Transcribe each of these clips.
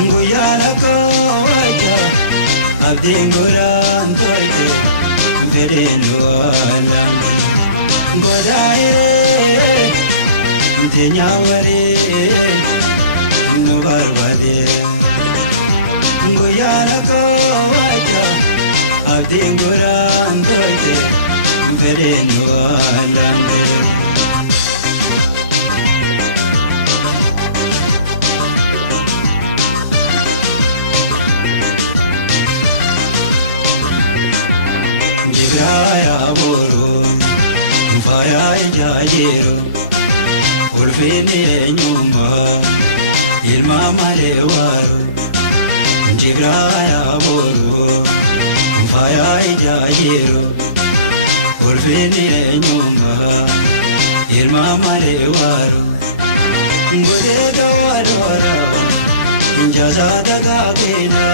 Nguyala kawaja abdinguran toite vereno alambe godae tenyaware no barbade Nguyala kawaja abdinguran toite vereno alambe Jaya boro, faya jayero, ulfine nyuma, ilma malewaro. Jaya boro, faya jayero, ulfine nyuma, ilma malewaro. Ngode gawadora, injaza daga kena,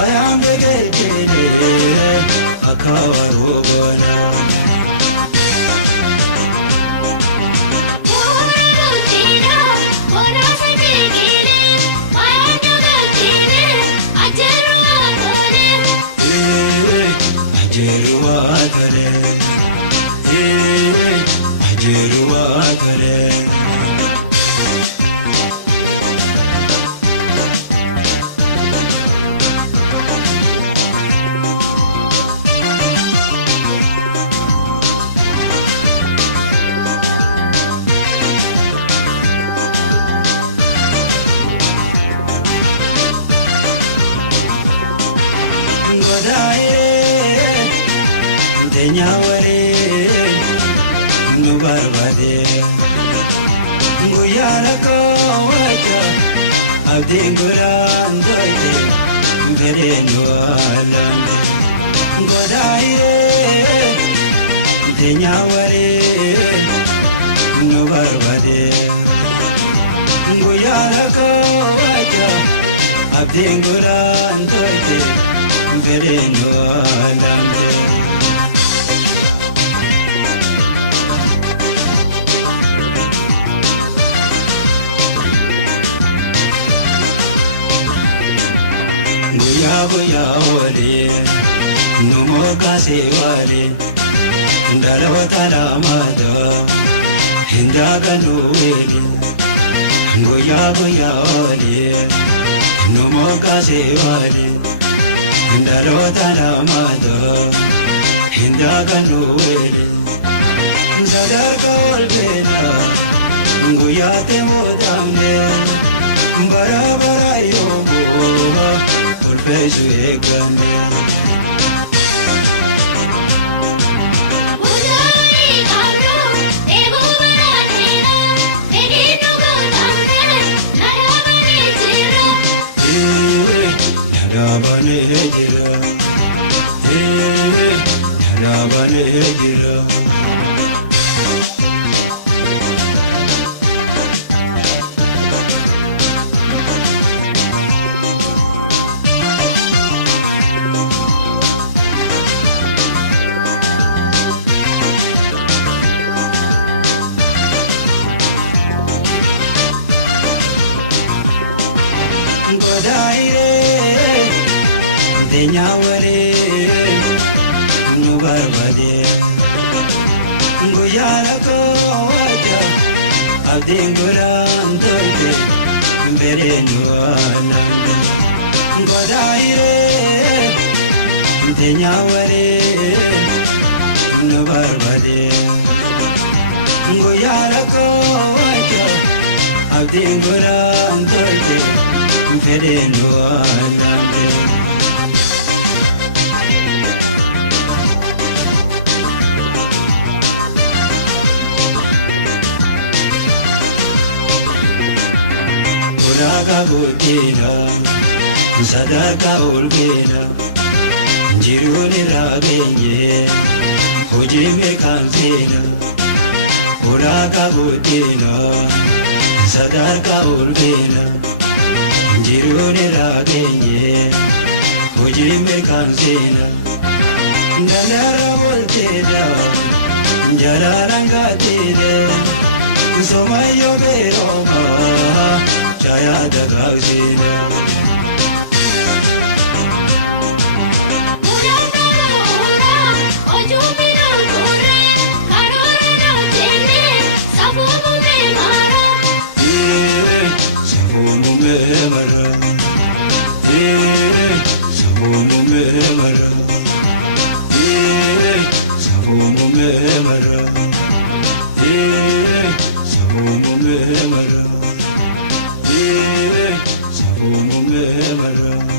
ayam begekene. Akawarubona Borutira borasagile ayandagile ajeruatale ajeruatale ajeruatale Nyaware no barbade Nguyala kawaja abdinguran doite vereno alambe godae nyaware no barbade Nguyala kawaja abdinguran doite vereno alambe Goya wale, no more kase wale, ndarawata ramada, hindaga no wele. Goya wale, no more kase wale, ndarawata ramada, hindaga no wele. Zadarka walbena, goya te modamne, bara yobo. Beju egane Udari karo ego banadera egino godamne narabane jira narabane jira Nyaware no barbade Nguyala kawaja abdinguran doite vereno alambe godae nyaware no barbade Nguyala kawaja abdinguran doite vereno alambe Uraga gurkina, sadaka urkina, jiruni ragenye, hujime kanzina. Uraga gurkina, sadaka urkina, jiruni ragenye, hujime kanzina. Nalara voltena, jalaranga tine, somayo beroma. ያደጋግዜና Mera